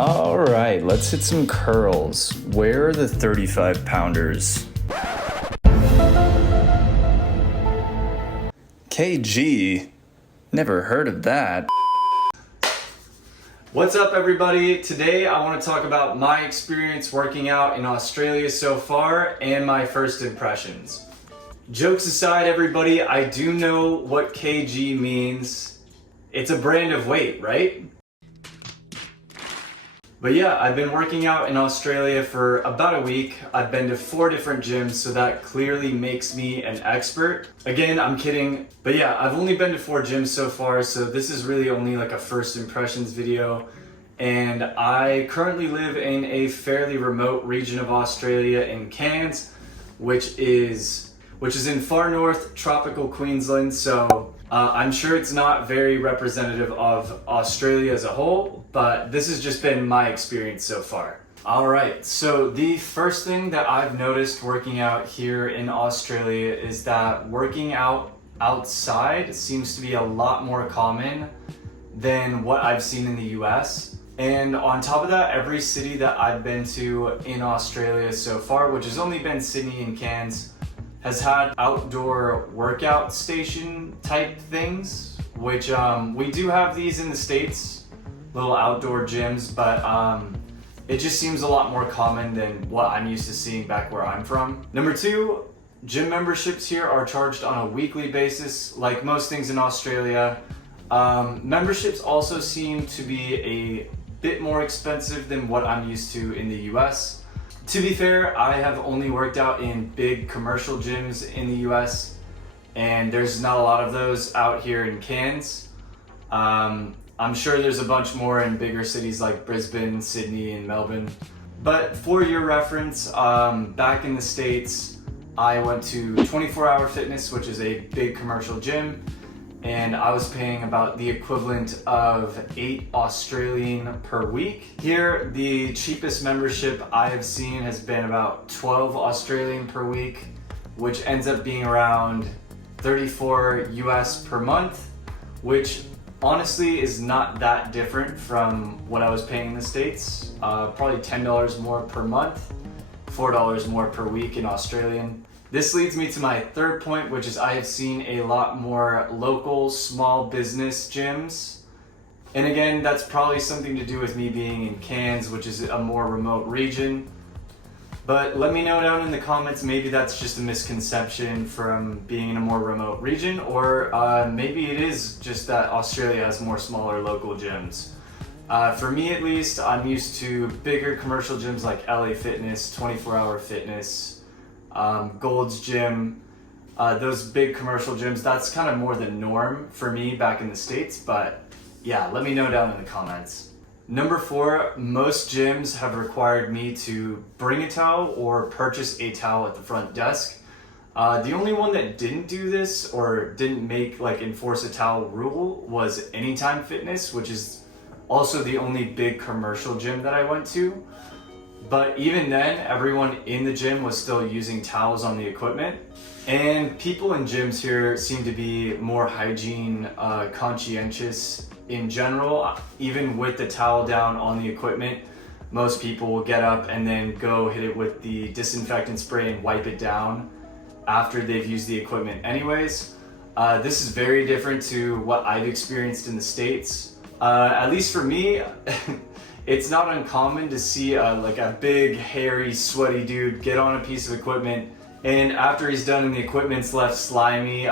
All right, let's hit some curls. Where are the 35 pounders? KG? Never heard of that. What's up, everybody? Today I want to talk about my experience working out in Australia so far and my first impressions. Jokes aside, everybody, I do know what KG means. It's a brand of weight, right? But yeah, I've been working out in Australia for about a week. I've been to 4 different gyms, so that clearly makes me an expert. Again, I'm kidding. But yeah, I've only been to 4 gyms so far, so this is really only like a first impressions video. And I currently live in a fairly remote region of Australia in Cairns, which is in far north tropical Queensland. So I'm sure it's not very representative of Australia as a whole, but this has just been my experience so far. All right, so the first thing that I've noticed working out here in Australia is that working out outside seems to be a lot more common than what I've seen in the US. And on top of that, every city that I've been to in Australia so far, which has only been Sydney and Cairns, has had outdoor workout station type things, which we do have these in the States, little outdoor gyms, but it just seems a lot more common than what I'm used to seeing back where I'm from. Number 2, gym memberships here are charged on a weekly basis, like most things in Australia. Memberships also seem to be a bit more expensive than what I'm used to in the US. To be fair, I have only worked out in big commercial gyms in the US, and there's not a lot of those out here in Cairns. I'm sure there's a bunch more in bigger cities like Brisbane, Sydney, and Melbourne. But for your reference, back in the States, I went to 24 Hour Fitness, which is a big commercial gym, and I was paying about the equivalent of 8 Australian per week. Here, the cheapest membership I have seen has been about 12 Australian per week, which ends up being around 34 US per month, which honestly is not that different from what I was paying in the States. Probably $10 more per month, $4 more per week in Australian. This leads me to my third point, which is I have seen a lot more local small business gyms. And again, that's probably something to do with me being in Cairns, which is a more remote region. But let me know down in the comments, maybe that's just a misconception from being in a more remote region, or maybe it is just that Australia has more smaller local gyms. For me at least, I'm used to bigger commercial gyms like LA Fitness, 24 Hour Fitness, Gold's Gym, those big commercial gyms. That's kind of more the norm for me back in the States, but yeah, let me know down in the comments. Number 4, most gyms have required me to bring a towel or purchase a towel at the front desk. The only one that didn't do this or didn't enforce a towel rule was Anytime Fitness, which is also the only big commercial gym that I went to. But even then, everyone in the gym was still using towels on the equipment. And people in gyms here seem to be more hygiene conscientious in general. Even with the towel down on the equipment, most people will get up and then go hit it with the disinfectant spray and wipe it down after they've used the equipment anyways. This is very different to what I've experienced in the States. At least for me, it's not uncommon to see a big, hairy, sweaty dude get on a piece of equipment, and after he's done and the equipment's left slimy,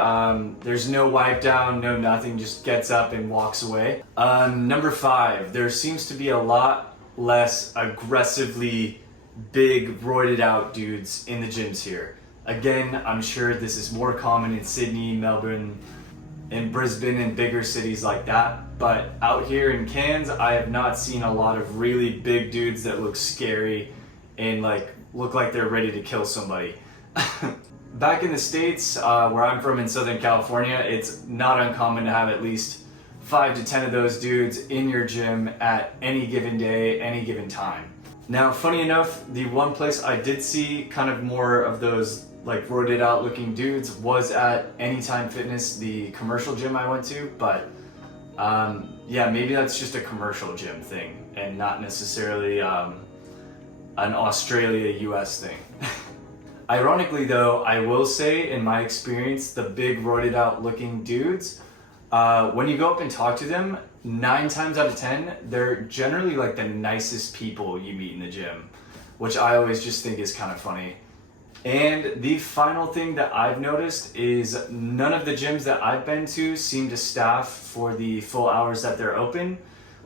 there's no wipe down, no nothing, just gets up and walks away. Number 5, there seems to be a lot less aggressively big, roided out dudes in the gyms here. Again, I'm sure this is more common in Sydney, Melbourne, in Brisbane and bigger cities like that, but out here in Cairns, I have not seen a lot of really big dudes that look scary and look like they're ready to kill somebody. Back in the States, where I'm from in Southern California, it's not uncommon to have at least 5 to 10 of those dudes in your gym at any given day, any given time. Now, funny enough, the one place I did see kind of more of those roided out looking dudes was at Anytime Fitness, the commercial gym I went to, but yeah, maybe that's just a commercial gym thing. and not necessarily an Australia-US thing. Ironically though, I will say in my experience, the big roided out looking dudes, when you go up and talk to them, 9 times out of 10, they're generally like the nicest people you meet in the gym, which I always just think is kind of funny. And the final thing that I've noticed is none of the gyms that I've been to seem to staff for the full hours that they're open.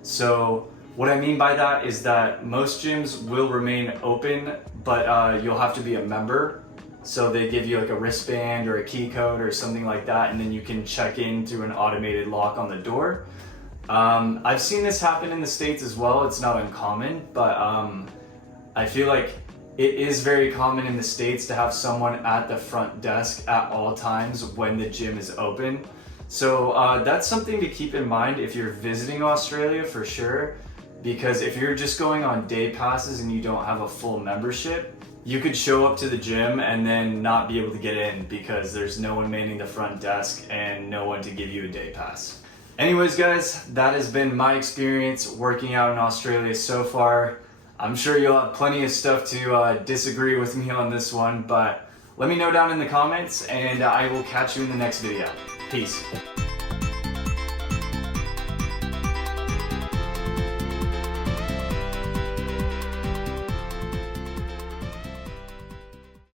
So what I mean by that is that most gyms will remain open, but you'll have to be a member. So they give you like a wristband or a key code or something like that, and then you can check in through an automated lock on the door. I've seen this happen in the States as well. It's not uncommon, but I feel like it is very common in the States to have someone at the front desk at all times when the gym is open. So that's something to keep in mind if you're visiting Australia for sure, because if you're just going on day passes and you don't have a full membership, you could show up to the gym and then not be able to get in because there's no one manning the front desk and no one to give you a day pass. Anyways guys, that has been my experience working out in Australia so far. I'm sure you'll have plenty of stuff to disagree with me on this one, but let me know down in the comments and I will catch you in the next video. Peace.